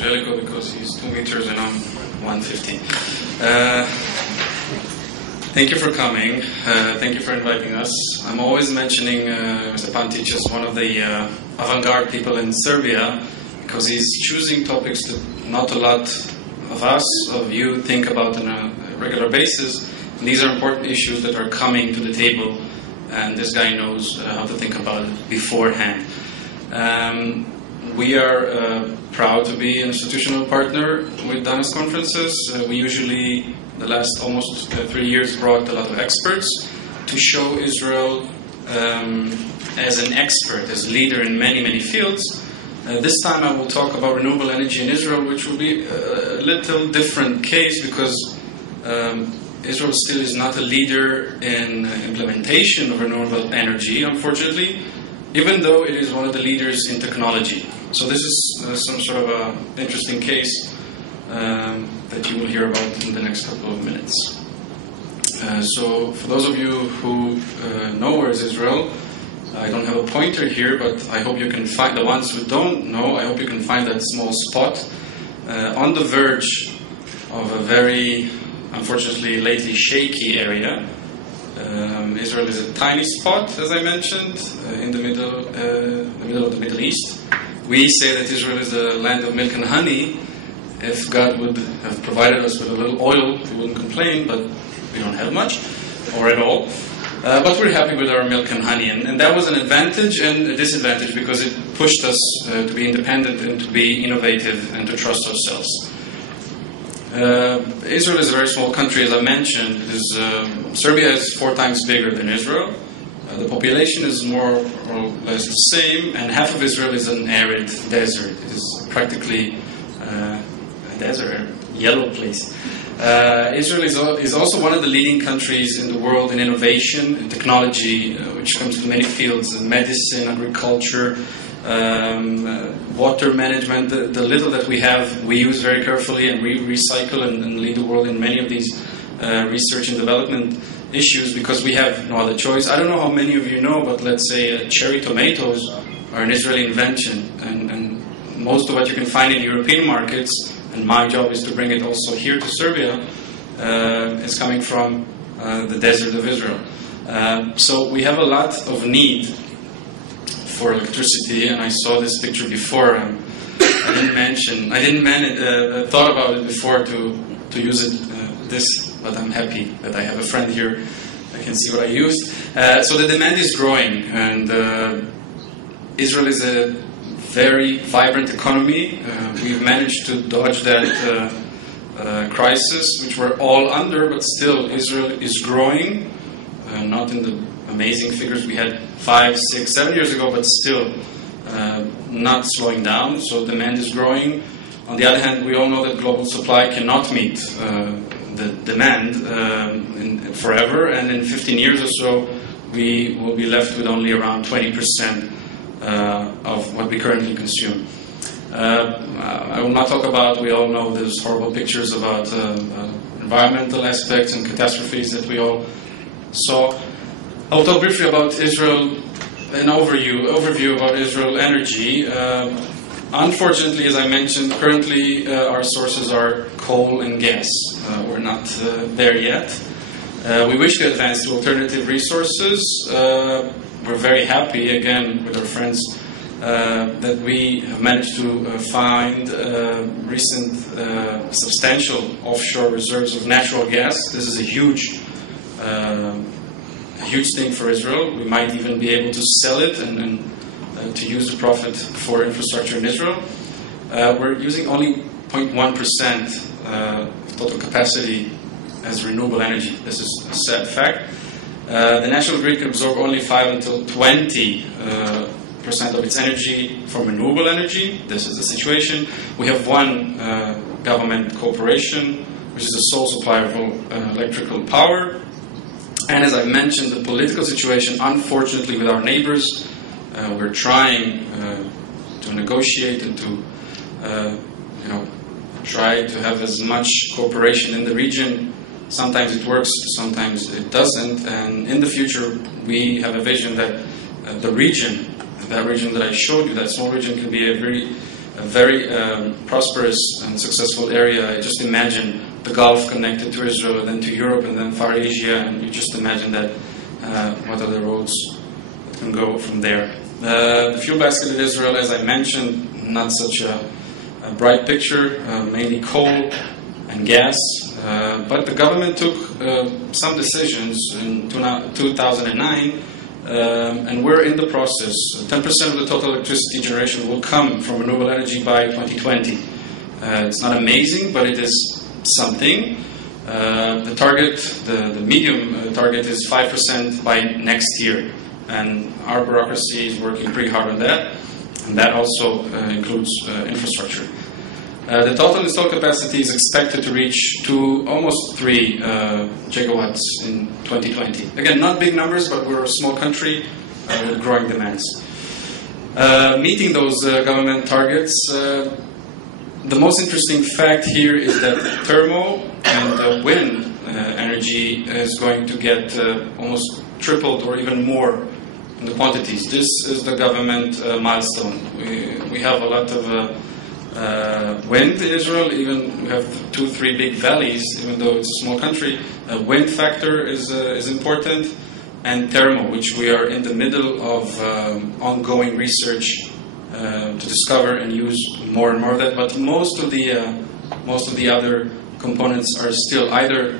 Angelico because he's 2 meters and I'm 115. Thank you for coming. Thank you for inviting us. I'm always mentioning Mr. Pantic as one of the avant-garde people in Serbia because he's choosing topics that not a lot of you think about on a regular basis. And these are important issues that are coming to the table, and this guy knows how to think about it beforehand. We are proud to be an institutional partner with Dana's conferences. We usually, the last almost 3 years, brought a lot of experts to show Israel as an expert, as a leader in many, many fields. This time I will talk about renewable energy in Israel, which will be a little different case because Israel still is not a leader in implementation of renewable energy, unfortunately, even though it is one of the leaders in technology. So this is some sort of an interesting case that you will hear about in the next couple of minutes. So for those of you who know where is Israel, I don't have a pointer here, but I hope you can find, the ones who don't know, I hope you can find that small spot on the verge of a very, unfortunately, lately shaky area. Israel is a tiny spot, as I mentioned, in the middle of the Middle East. We say that Israel is the land of milk and honey. If God would have provided us with a little oil, we wouldn't complain, but we don't have much, or at all. But we're happy with our milk and honey, and that was an advantage and a disadvantage because it pushed us to be independent and to be innovative and to trust ourselves. Israel is a very small country, as I mentioned. Serbia is 4 times bigger than Israel. The population is more or less the same, and half of Israel is an arid desert. It is practically a desert, a yellow place. Israel is also one of the leading countries in the world in innovation and technology, which comes to many fields: medicine, agriculture, water management. The little that we have, we use very carefully, and we recycle and lead the world in many of these research and development issues because we have no other choice. I don't know how many of you know, but let's say cherry tomatoes are an Israeli invention, and most of what you can find in European markets, and my job is to bring it also here to Serbia, is coming from the desert of Israel. So we have a lot of need for electricity, and I saw this picture before. I didn't thought about it before to use it but I'm happy that I have a friend here that can see what I used. So the demand is growing, and Israel is a very vibrant economy. We've managed to dodge that crisis, which we're all under, but still Israel is growing, not in the amazing figures we had 5, 6, 7 years ago, but still not slowing down. So demand is growing. On the other hand, we all know that global supply cannot meet the demand forever, and in 15 years or so, we will be left with only around 20% of what we currently consume. I will not talk about, we all know those horrible pictures about environmental aspects and catastrophes that we all saw. I will talk briefly about Israel, an overview about Israel energy. Unfortunately, as I mentioned, currently our sources are coal and gas. We're not there yet. We wish to advance to alternative resources. We're very happy, again, with our friends, that we have managed to find recent substantial offshore reserves of natural gas. This is a huge thing for Israel. We might even be able to sell it and to use the profit for infrastructure in Israel. We're using only 0.1% total capacity as renewable energy. This is a sad fact. The national grid can absorb only 5 until 20% of its energy from renewable energy. This is the situation. We have one government corporation, which is the sole supplier of electrical power. And as I mentioned, the political situation, unfortunately, with our neighbors, we're trying to negotiate and to try to have as much cooperation in the region. Sometimes it works, sometimes it doesn't. And in the future, we have a vision that that region that I showed you, that small region, can be a very very prosperous and successful area. Just imagine the Gulf connected to Israel, and then to Europe, and then Far Asia, and you just imagine that what are the roads that can go from there. The fuel basket in Israel, as I mentioned, not such a bright picture, mainly coal and gas, but the government took some decisions in 2009, and we're in the process. 10% of the total electricity generation will come from renewable energy by 2020. It's not amazing, but it is something. The target, the medium target, is 5% by next year, and our bureaucracy is working pretty hard on that, and that also includes infrastructure. The total installed capacity is expected to reach to almost 3 gigawatts in 2020. Again, not big numbers, but we're a small country with growing demands. Meeting those government targets, the most interesting fact here is that thermal and wind energy is going to get almost tripled or even more in the quantities. This is the government milestone. We have a lot of wind in Israel. Even we have 2-3 big valleys, even though it's a small country. Wind factor is important, and thermal, which we are in the middle of ongoing research to discover and use more and more of that. But most of the other components are still either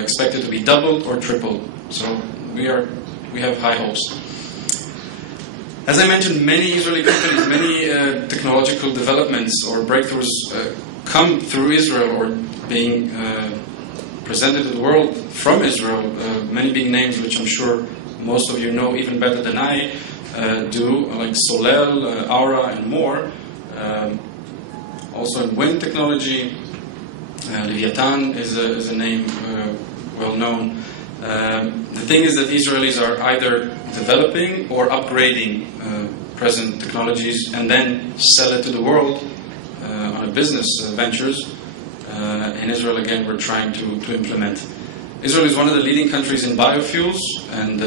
expected to be doubled or tripled. So we have high hopes. As I mentioned, many Israeli companies, many technological developments or breakthroughs come through Israel or being presented to the world from Israel. Many big names, which I'm sure most of you know even better than I do, like Solel, Aura, and more. Also in wind technology, Leviathan is a name well known. The thing is that Israelis are either developing or upgrading present technologies and then sell it to the world on a business ventures. In Israel, again, we're trying to implement. Israel is one of the leading countries in biofuels, and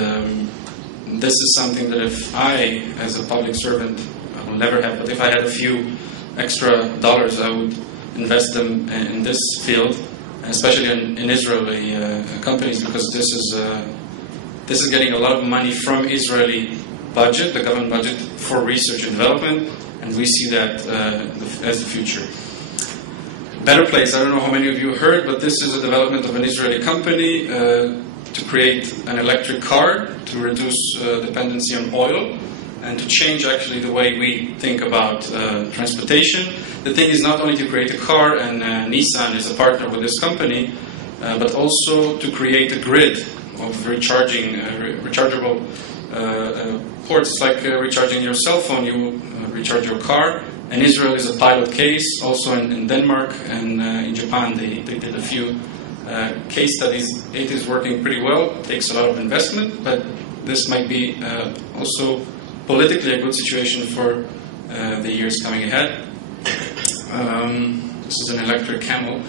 this is something that if I, as a public servant, I will never have, but if I had a few extra dollars, I would invest them in this field, especially in Israeli companies, because this is getting a lot of money from Israeli budget, the government budget, for research and development, and we see that as the future. Better Place, I don't know how many of you heard, but this is a development of an Israeli company to create an electric car to reduce dependency on oil and to change actually the way we think about transportation. The thing is not only to create a car, and Nissan is a partner with this company, but also to create a grid of rechargeable ports. It's like recharging your cell phone, you recharge your car. And Israel is a pilot case, also in Denmark and in Japan. They did a few case studies. It is working pretty well. It takes a lot of investment, but this might be also politically a good situation for the years coming ahead. This is an electric camel.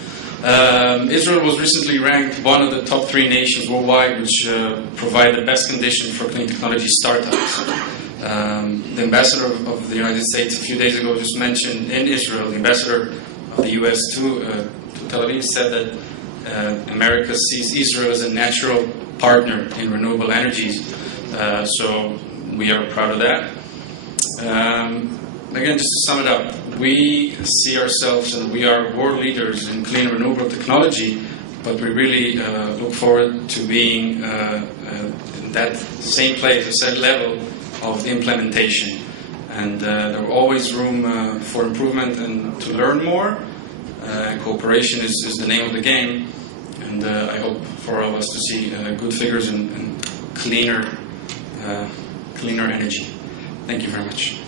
Israel was recently ranked one of the top 3 nations worldwide which provide the best condition for clean technology startups. The ambassador of the United States a few days ago just mentioned in Israel, the ambassador of the US to Tel Aviv said that America sees Israel as a natural partner in renewable energies. So we are proud of that. Again, just to sum it up, we see ourselves and we are world leaders in clean renewable technology, but we really look forward to being in that same place, the same level of implementation. And there's always room for improvement and to learn more. Cooperation is the name of the game, and I hope for all of us to see good figures and cleaner energy. Thank you very much.